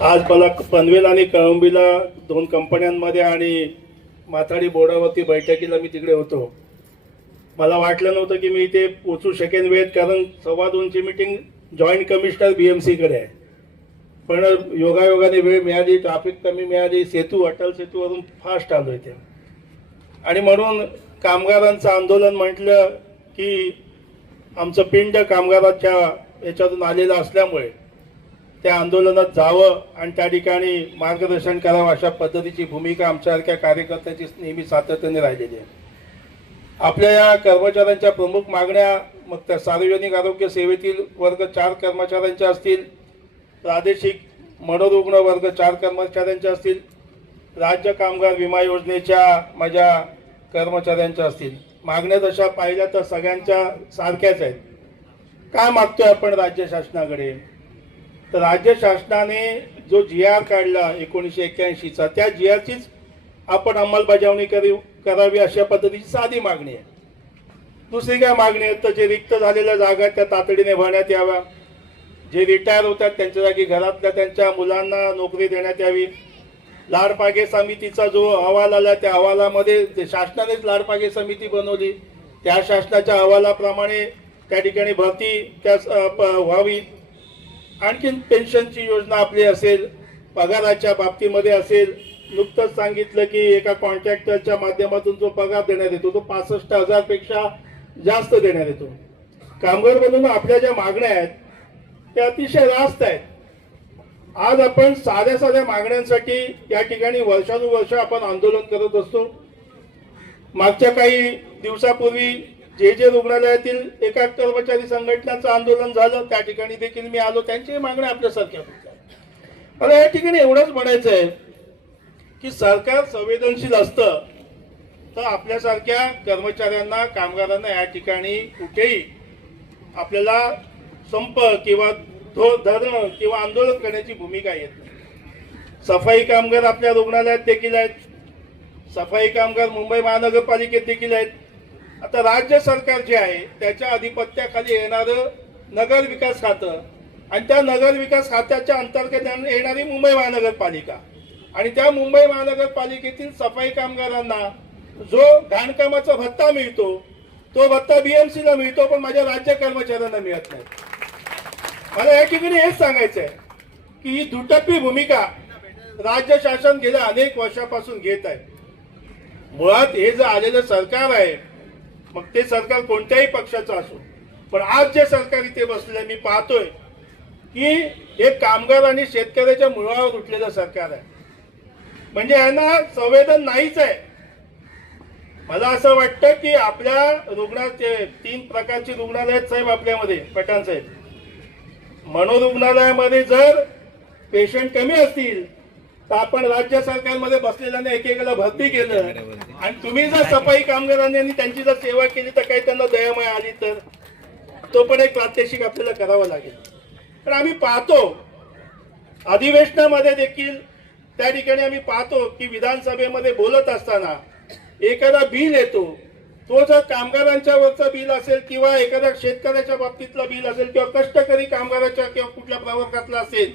आज मला पनवेल आणि कळंबीला दोन कंपन्यांमध्ये आणि माथाडी बोर्डावरती बैठकीला मी तिकडे होतो. मला वाटलं नव्हतं की मी इथे पोचू शकेन वेळेत कारण सव्वा दोनची meeting joint commissioner B M सीकडे आहे. पण योगायोगाने वेळ मिळाली ट्रॅफिक कमी मिळाली सेतू अटल सेतूवरून फास्ट आलो इथे आणि म्हणून कामगारांचं आंदोलन म्हटलं की आमचं पिंड कामगाराच्या याच्यातून आलेलं असल्यामुळे त्या आंदोलनात जावं आणि त्या ठिकाणी मार्गदर्शन करावं अशा पद्धतीची भूमिका आमच्यासारख्या कार्यकर्त्याची नेहमी सातत्याने राहिलेली आहे. आपल्या या कर्मचाऱ्यांच्या प्रमुख मागण्या मग त्या सार्वजनिक आरोग्य सेवेतील वर्ग चार कर्मचाऱ्यांच्या असतील प्रादेशिक मनोरुग्ण वर्ग चार कर्मचाऱ्यांच्या असतील राज्य कामगार विमा योजनेच्या माझ्या कर्मचाऱ्यांच्या असतील. मागण्या तशा पाहिल्या तर सगळ्यांच्या सारख्याच आहेत. काय मागतोय आपण राज्य शासनाकडे? तर राज्य शासनाने जो जी आर काढला एकोणीसशे एक्क्याऐंशीचा त्या जी आरचीच आपण अंमलबजावणी करी करावी अशा पद्धतीची साधी मागणी आहे. दुसरी काय मागणी आहे? तर जे रिक्त झालेल्या जागा आहेत त्या तातडीने भरण्यात याव्या. जे रिटायर होतात त्यांच्या जागी घरातल्या त्यांच्या मुलांना नोकरी देण्यात यावी. लाडपागे समितीचा जो अहवाल आला त्या अहवालामध्ये ते शासनानेच लाडपागे समिती बनवली. त्या शासनाच्या अहवालाप्रमाणे त्या ठिकाणी भरती त्या प- व्हावी. आणखीन पेन्शनची योजना आपली असेल पगाराच्या बाबतीमध्ये असेल नुकतंच सांगितलं की एका कॉन्ट्रॅक्टरच्या माध्यमातून जो पगार देण्यात येतो तो पासष्ट हजारपेक्षा जास्त देण्यात येतो. कामगार म्हणून आपल्या ज्या मागण्या आहेत त्या अतिशय रास्त आहेत. आज आपण साध्या साध्या मागण्यांसाठी या ठिकाणी वर्षानुवर्ष आपण आंदोलन करत असतो. मागच्या काही दिवसापूर्वी जे जे रुग्णालयातील एका कर्मचारी संघटनाचं आंदोलन झालं त्या ठिकाणी देखील मी आलो त्यांची मागण्या आपल्यासारख्या होत्या. मला या ठिकाणी एवढंच म्हणायचं आहे की सरकार संवेदनशील असतं तर आपल्यासारख्या कर्मचाऱ्यांना कामगारांना या ठिकाणी कुठेही आपल्याला संप किंवा धो धरणं किंवा आंदोलन करण्याची भूमिका येत नाही. सफाई कामगार आपल्या रुग्णालयात देखील आहेत. सफाई कामगार मुंबई महानगरपालिकेत देखील आहेत. आता राज्य सरकार जे आहे त्याच्या अधिपत्याखाली येणारं नगर विकास खातं आणि त्या नगर विकास खात्याच्या अंतर्गत येणारी मुंबई महानगरपालिका. आणि त्या मुंबई महानगरपालिकेतील सफाई कामगारांना जो घाणकामाचा भत्ता मिळतो तो भत्ता बीएमसीला मिळतो पण माझ्या राज्य कर्मचाऱ्यांना मिळत नाही. मला या ठिकाणी हेच सांगायचं आहे की ही दुटप्पी भूमिका राज्य शासन गेल्या अनेक वर्षापासून घेत आहे. मुळात हे जे आलेलं सरकार आहे मग ते सरकार कोणत्याही पक्षाचं असो पण आज जे सरकार इथे बसलेलं आहे मी पाहतोय की हे कामगार आणि शेतकऱ्याच्या मुळावर उठलेलं सरकार आहे. म्हणजे यांना संवेदन नाहीच आहे. मला असं वाटतं की आपल्या रुग्णाचे तीन प्रकारची रुग्णालय आहेत साहेब आपल्यामध्ये पठाण साहेब. मनोरुग्णालयामध्ये जर पेशंट कमी असतील तर आपण राज्य सरकारमध्ये बसलेल्याने एकेकाला भरती केलं. आणि तुम्ही जर सफाई कामगारांनी आणि त्यांची जर सेवा केली तर काही त्यांना दयामय आली तर तो पण एक प्रात्यक्षिक आपल्याला करावं लागेल. पण आम्ही पाहतो अधिवेशनामध्ये देखील त्या ठिकाणी आम्ही पाहतो की विधानसभेमध्ये बोलत असताना एखादा बिल येतो. तो जर कामगारांच्या वरचा बिल असेल किंवा एखाद्या शेतकऱ्याच्या बाबतीतला बिल असेल किंवा कष्टकरी कामगाराच्या किंवा कुठल्या प्रवर्गातला असेल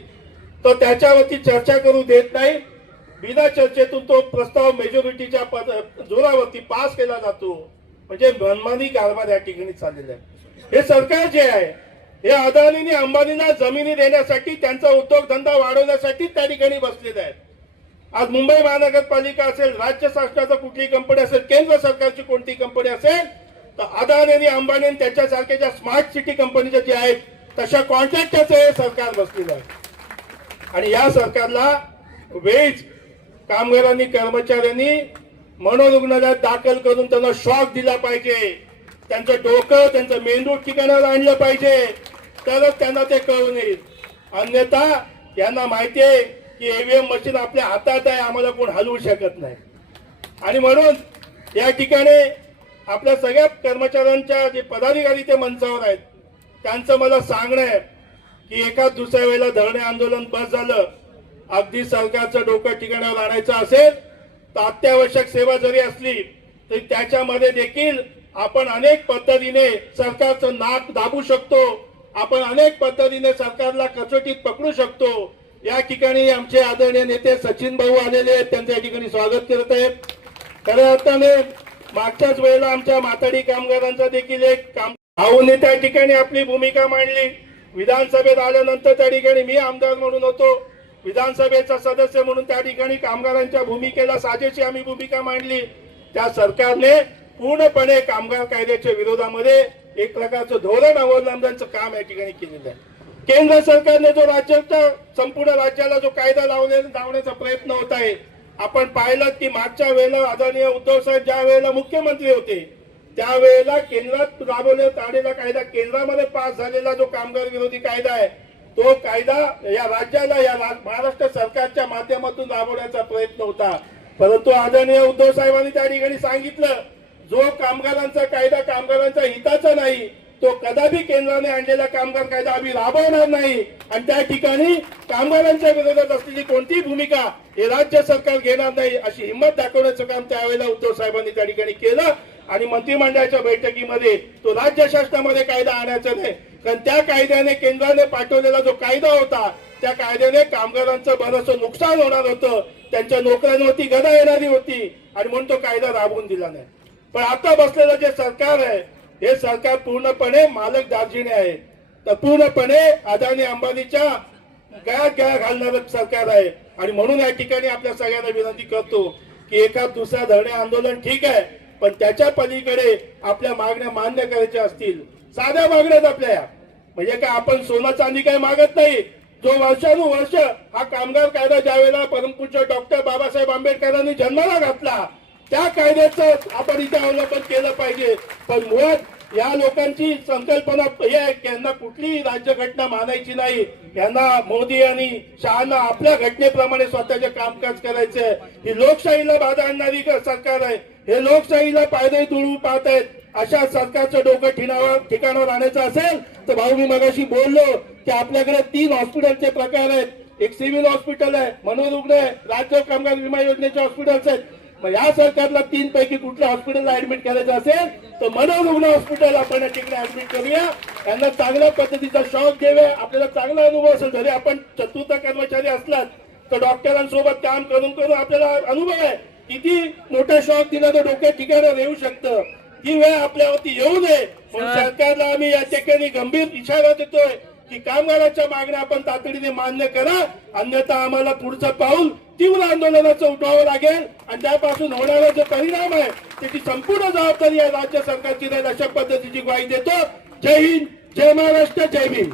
तर त्याच्यावरती चर्चा करू देत नाही. बिना चर्चेतून तो प्रस्ताव मेजॉरिटीच्या जोरावरती पास केला जातो. म्हणजे मनमानी कारभार या ठिकाणी चाललेला आहे. हे सरकार जे आहे हे अदानीने अंबानींना जमिनी देण्यासाठी त्यांचा उद्योगधंदा वाढवण्यासाठी त्या ठिकाणी बसलेले आहेत. आज मुंबई महानगरपालिका असेल राज्य शासनाचा कुठली कंपनी असेल केंद्र सरकारची कोणती कंपनी असेल तर अदानी आणि अंबानी त्यांच्यासारख्या त्याच्यासारख्या ज्या स्मार्ट सिटी कंपनीच्या ज्या आहेत तशा कॉन्ट्रॅक्टरचं हे सरकार बसलेलं आहे. आणि या सरकारला वेज कामगारांनी कर्मचाऱ्यांनी मनोरुग्णालयात दाखल करून त्यांना शॉक दिला पाहिजे. त्यांचं डोकं त्यांचं मेंदू ठिकाणावर आणलं पाहिजे. तरच त्यांना ते कळून येईल अन्यथा यांना माहिती आहे की ईव्हीएम मशीन आपल्या हातात आहे आम्हाला कोण हलवू शकत नाही. आणि म्हणून या ठिकाणी आपल्या सगळ्या कर्मचाऱ्यांच्या जे पदाधिकारी ते मंचावर आहेत त्यांचं मला सांगणं आहे. की एका दुसऱ्या वेळेला धरणे आंदोलन बस झालं अगदी सरकारचं डोकं ठिकाणावर आणायचं असेल तर अत्यावश्यक सेवा जरी असली तरी त्याच्यामध्ये देखील आपण अनेक पद्धतीने सरकारचं नाक दाबू शकतो आपण अनेक पद्धतीने सरकारला कसोटीत पकडू शकतो. या ठिकाणी आमचे आदरणीय नेते सचिन भाऊ आलेले आहेत त्यांचं या ठिकाणी स्वागत करत आहेत. खऱ्या अर्थाने मागच्याच वेळेला आमच्या माथाडी कामगारांचा देखील एक काम भाऊने त्या ठिकाणी आपली भूमिका मांडली. विधानसभेत आल्यानंतर त्या ठिकाणी मी आमदार म्हणून होतो. विधानसभेचा सदस्य म्हणून त्या ठिकाणी कामगारांच्या भूमिकेला साजेशी आम्ही भूमिका मांडली. त्या सरकारने पूर्णपणे कामगार कायद्याच्या विरोधामध्ये एक प्रकारचं धोरण अवलंबण्याचं काम या ठिकाणी केलेलं आहे. केंद्र सरकारने जो राज्याचा संपूर्ण राज्याला जो कायदा लावले लावण्याचा प्रयत्न होत आहे आपण पाहिलं की मागच्या वेळेला आदरणीय उद्धव साहेब ज्या वेळेला मुख्यमंत्री होते त्यावेळेला केंद्रात राबवण्यात आलेला कायदा केंद्रामध्ये पास झालेला जो कामगार विरोधी कायदा आहे तो कायदा या राज्याला या महाराष्ट्र सरकारच्या माध्यमातून राबवण्याचा प्रयत्न होता. परंतु आदरणीय उद्धव साहेबांनी त्या ठिकाणी सांगितलं जो कामगारांचा कायदा कामगारांच्या हिताचा नाही तो कदापि केंद्राने आणलेला कामगार कायदा आम्ही राबवणार नाही. आणि त्या ठिकाणी कामगारांच्या विरोधात असलेली कोणतीही भूमिका हे राज्य सरकार घेणार नाही अशी हिंमत दाखवण्याचं काम त्यावेळेला उद्धव साहेबांनी त्या ठिकाणी केलं. आणि मंत्रिमंडळाच्या बैठकीमध्ये तो राज्य शासनामध्ये कायदा आणायचा नाही. कारण त्या कायद्याने केंद्राने पाठवलेला जो कायदा होता त्या कायद्याने कामगारांचं बरंच नुकसान होणार होतं. त्यांच्या नोकऱ्यांवरती गदा येणारी होती आणि म्हणून तो कायदा राबवून दिला नाही. पण आता बसलेलं जे सरकार आहे हे सरकार पूर्णपणे मालक दार्जिने आहे. तर पूर्णपणे अदानी अंबानीच्या गळ्यात गळ्या घालणारं सरकार आहे. आणि म्हणून या ठिकाणी आपल्या सगळ्यांना विनंती करतो की एका दुसऱ्या धरणे आंदोलन ठीक आहे. पण त्याच्या पलीकडे आपल्या मागण्या मान्य करायच्या असतील. साध्या मागण्यात आपल्या म्हणजे काय आपण सोनं चांदी काय मागत नाही? जो वर्षानुवर्ष हा कामगार कायदा ज्यावेळेला परमपूज्य डॉक्टर बाबासाहेब आंबेडकरांनी जन्माला घातला त्या कायद्याचं आपण इथे अवलंबन केलं पाहिजे. पण मुळात या लोकांची संकल्पना हे आहे की यांना कुठलीही राज्यघटना मानायची नाही. यांना मोदी आणि शहाना आपल्या घटनेप्रमाणे स्वतःचे कामकाज करायचे ही लोकशाहीला बाधा आणणारी सरकार आहे. हे लोकशाहीला पायदळी तुळवू पाहत आहेत. अशा सरकारचं डोकं ठिणावर ठिकाणावर आणायचं असेल तर भाऊ मी मगाशी बोललो की आपल्याकडे तीन हॉस्पिटलचे प्रकार आहेत. एक सिव्हिल हॉस्पिटल आहे मनोरुग्ण आहे राज्य कामगार विमा योजनेचे हॉस्पिटल्स आहेत. मग या सरकारला तीन पैकी कुठल्या हॉस्पिटलला ऍडमिट करायचं असेल तर मनोरुग्ण हॉस्पिटल आपण या ठिकाणी ऍडमिट करूया. यांना चांगल्या पद्धतीचा शॉक देऊया आपल्याला चांगला अनुभव असेल जरी आपण चतुर्थ कर्मचारी असलात तर डॉक्टरांसोबत काम करून करून आपल्याला अनुभव आहे. किती मोठा शॉक दिला तर डोक्या ठिकाणावर येऊ शकतं. ही वेळ आपल्यावरती येऊ नये म्हणून सरकारला आम्ही या ठिकाणी गंभीर इशारा देतोय की कामगारांच्या मागण्या आपण तातडीने मान्य करा. अन्यथा आम्हाला पुढचं पाऊल तीव्र आंदोलनाचं उठवावं लागेल. आणि त्यापासून होणारा जो परिणाम आहे त्याची संपूर्ण जबाबदारी या राज्य सरकारची राहील अशा पद्धतीची ग्वाही देतो. जय हिंद जय महाराष्ट्र जय भीम.